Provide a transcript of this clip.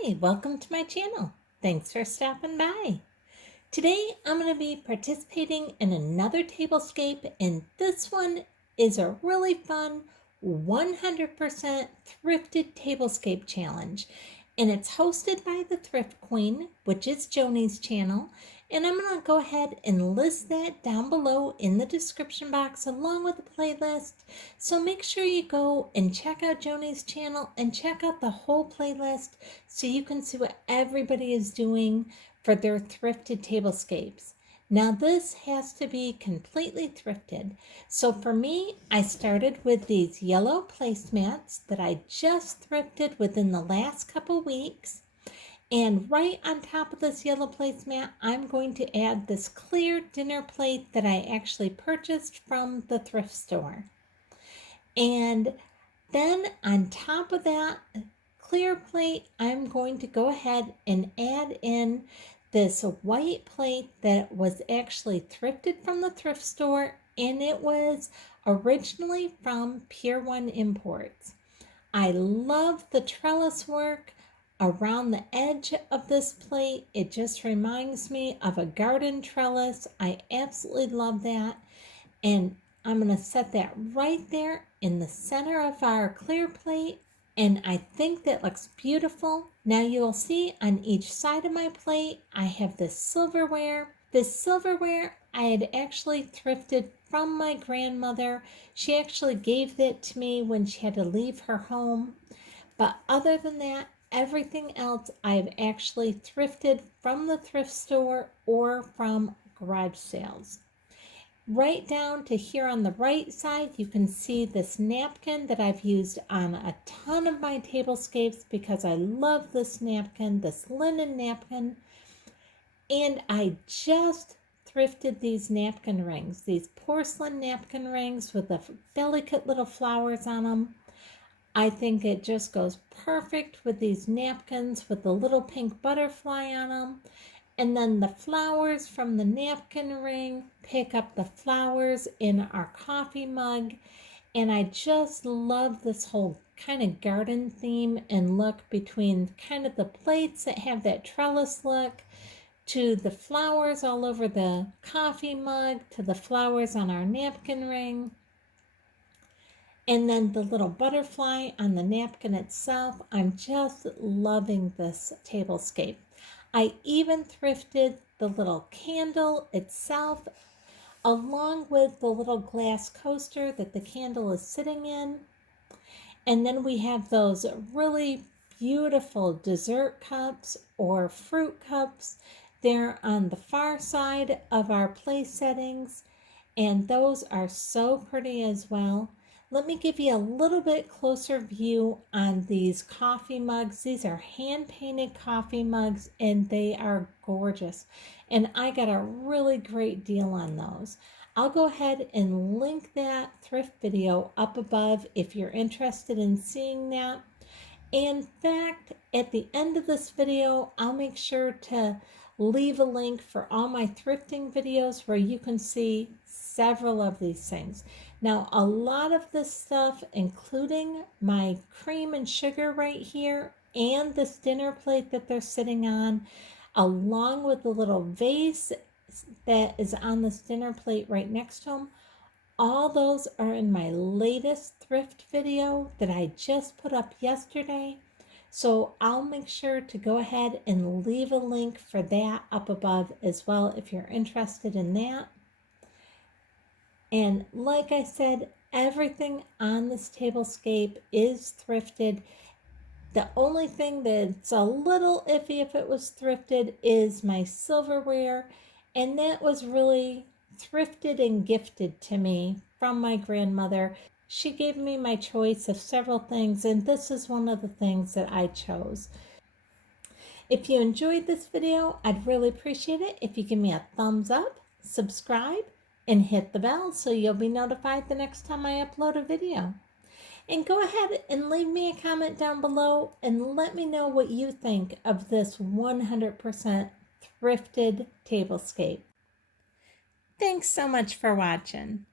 Hi, welcome to my channel. Thanks for stopping by. Today I'm going to be participating in another tablescape, and this one is a really fun 100% thrifted tablescape challenge. And it's hosted by the Thrift Queen, which is Joni's channel. And I'm going to go ahead and list that down below in the description box along with the playlist. So make sure you go and check out Joni's channel and check out the whole playlist so you can see what everybody is doing for their thrifted tablescapes. Now this has to be completely thrifted. So for me, I started with these yellow placemats that I just thrifted within the last couple weeks. And right on top of this yellow placemat, I'm going to add this clear dinner plate that I actually purchased from the thrift store. And then on top of that clear plate, I'm going to go ahead and add in this white plate that was actually thrifted from the thrift store, and it was originally from Pier 1 Imports. I love the trellis work around the edge of this plate. It just reminds me of a garden trellis. I absolutely love that. And I'm going to set that right there in the center of our clear plate. And I think that looks beautiful. Now you'll see on each side of my plate, I have this silverware. This silverware I had actually thrifted from my grandmother. She actually gave it to me when she had to leave her home. But other than that, everything else I've actually thrifted from the thrift store or from garage sales. Right down to here on the right side, you can see this napkin that I've used on a ton of my tablescapes because I love this napkin, this linen napkin. And I just thrifted these napkin rings, these porcelain napkin rings with the delicate little flowers on them. I think it just goes perfect with these napkins with the little pink butterfly on them. And then the flowers from the napkin ring pick up the flowers in our coffee mug. And I just love this whole kind of garden theme and look between kind of the plates that have that trellis look to the flowers all over the coffee mug to the flowers on our napkin ring. And then the little butterfly on the napkin itself. I'm just loving this tablescape. I even thrifted the little candle itself along with the little glass coaster that the candle is sitting in. And then we have those really beautiful dessert cups or fruit cups. They're on the far side of our place settings, and those are so pretty as well. Let me give you a little bit closer view on these coffee mugs. These are hand-painted coffee mugs, and they are gorgeous. And I got a really great deal on those. I'll go ahead and link that thrift video up above if you're interested in seeing that. In fact, at the end of this video, I'll make sure to leave a link for all my thrifting videos where you can see several of these things. Now, a lot of this stuff, including my cream and sugar right here and this dinner plate that they're sitting on, along with the little vase that is on this dinner plate right next to them, all those are in my latest thrift video that I just put up yesterday. So I'll make sure to go ahead and leave a link for that up above as well if you're interested in that. And like I said, everything on this tablescape is thrifted. The only thing that's a little iffy if it was thrifted is my silverware, and that was really thrifted and gifted to me from my grandmother. She gave me my choice of several things, and this is one of the things that I chose. If you enjoyed this video, I'd really appreciate it if you give me a thumbs up, subscribe, and hit the bell so you'll be notified the next time I upload a video. And go ahead and leave me a comment down below and let me know what you think of this 100% thrifted tablescape. Thanks so much for watching.